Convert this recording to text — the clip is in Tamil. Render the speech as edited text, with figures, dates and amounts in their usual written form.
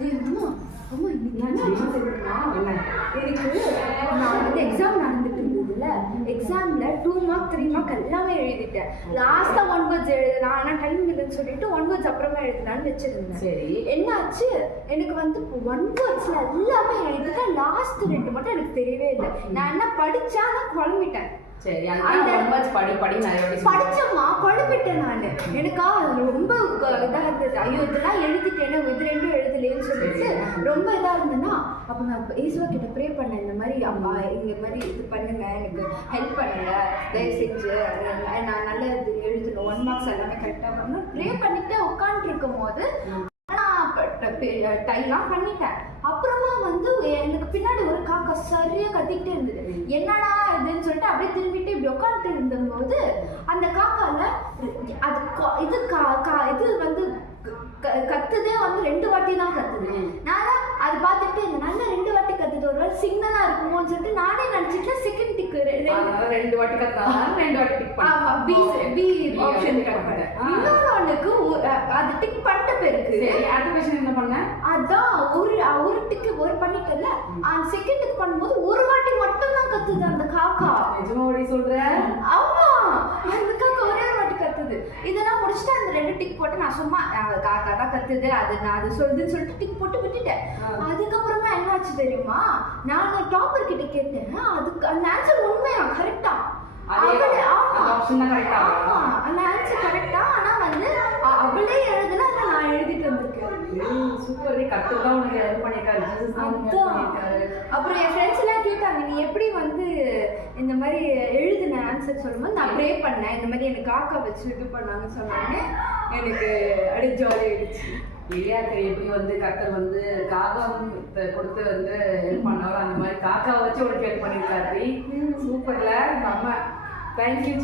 எனக்கு நான் வந்து எக்ஸாம் நடந்துட்டு இருந்ததுல எக்ஸாம்ல 2 மார்க் 3 மார்க் எல்லாமே எழுதிட்டேன். லாஸ்டா 1 வேர்ட்ஸ் எழுதலாம், ஆனா டைம் இல்லைன்னு சொல்லிட்டு 1 வேர்ட்ஸ் அப்புறமா எழுதலாம்னு வச்சிருந்தேன். சரி, என்னாச்சு, எனக்கு வந்து 1 வேர்ட்ஸ்ல எல்லாமே எழுதிட்டேன். லாஸ்ட் 2 மட்டும் எனக்கு தெரியவே இல்லை. நான் என்ன படிச்சா நான் குழம்பிட்டேன். சரி, அந்த படி நிறைய படிச்சம்மா குழம்பிட்டேன் நான். எனக்கா ரொம்ப இதாக இருந்தது. ஐயோ இதெல்லாம் எழுதிட்டேன்னு இது 2 எழுதலேன்னு சொல்லிட்டு ரொம்ப இதாக இருந்தேன்னா, அப்போ நான் ஈஸ்வா கிட்ட ப்ரே பண்ணேன். இந்த மாதிரி அம்மா இங்கே மாதிரி இது பண்ணுங்க, எனக்கு ஹெல்ப் பண்ணுங்க தயவு செஞ்சு, நான் நல்ல இது எழுதணும், 1 மார்க்ஸ் எல்லாமே கரெக்டாக பண்ணணும் ப்ரே பண்ணிட்டு உட்காந்துருக்கும் போது டைலாம் பண்ணிட்டேன். அப்புறமா வந்து எனக்கு பின்னாடி ஒரு காக்கா சரியா கத்திக்கிட்டே இருந்தது. என்னடா இதுன்னு சொல்லிட்டு அப்படியே திரும்பிட்டு இப்படி உட்காந்துட்டு இருந்தபோது அந்த காக்கால அது இது வந்து கத்துதே வந்து 2 வாட்டி தான் கத்துது. நானே அது பார்த்துட்டு இந்த நல்ல 2 வாட்டி கத்துது, ஒரு வேலை சிக்னலா இருக்குமோன்னு சொல்லிட்டு நானே நினைச்சிட்டு செகண்ட் டிக் 2 வாட்டி கத்தா 2 வாட்டி டிக் பண்ண. ஆமா, பி ஆப்ஷன் கட் பண்ண. இன்னொருக்கு அது டிக் பண்ணிட்ட பேருக்கு. சரி, அடுத்த क्वेश्चन என்ன பண்ண? அதான் ஒரு டிக் ஒரு பண்ணிட்டல, அந்த செகண்ட் டிக் பண்ணும்போது ஒரு வாட்டி மட்டும் தான் கத்துது அந்த காக்கா. நிஜமா ஓடி சொல்ற? ஆமா, அந்த காக்கா ஒரே ஒரு வாட்டி கத்துது. இதெல்லாம் முடிச்சுட்டு அந்த 2 டிக் போட்டு நான் சும்மா காக்கா தான் கத்துது அது நான் அது சொல்லுதுன்னு சொல்லிட்டு டிக் போட்டு விட்டுட்டேன். அதுக்கப்புறமா என்ன ஆச்சு தெரியுமா, நான் டாப்பர் கிட்ட கேட்டேன். அதுக்கு அந்த ஆன்சர் உண்மையா கரெக்டா? அந்த ஆன்சர் கரெக்டா, ஆனா வந்து அவளே எழுதுனா நான் எழுதிட்டு வந்திருக்கேன். சூப்பர், கத்துதான் உனக்கு ஹெல்ப் பண்ணிருக்காரு. அப்புறம் என் ஃப்ரெண்ட்ஸ் எல்லாம் கேட்டாங்க, நீ எப்படி வந்து இந்த மாதிரி எழுதின ஆன்சர் சொல்லும்போது நான் ப்ரே பண்ணேன், இந்த மாதிரி எனக்கு காக்கா வச்சு இது பண்ணாங்கன்னு சொன்னாங்க. எனக்கு அப்படியே ஜாலி ஆயிடுச்சு. இல்லையா, எப்படி வந்து கர்த்தர் வந்து காகம் கொடுத்து வந்து ஹெல்ப் பண்ணாலும் அந்த மாதிரி காக்காவை வச்சு உனக்கு ஹெல்ப் பண்ணியிருக்காரு. சூப்பர்ல, நம்ம தேங்க்யூ.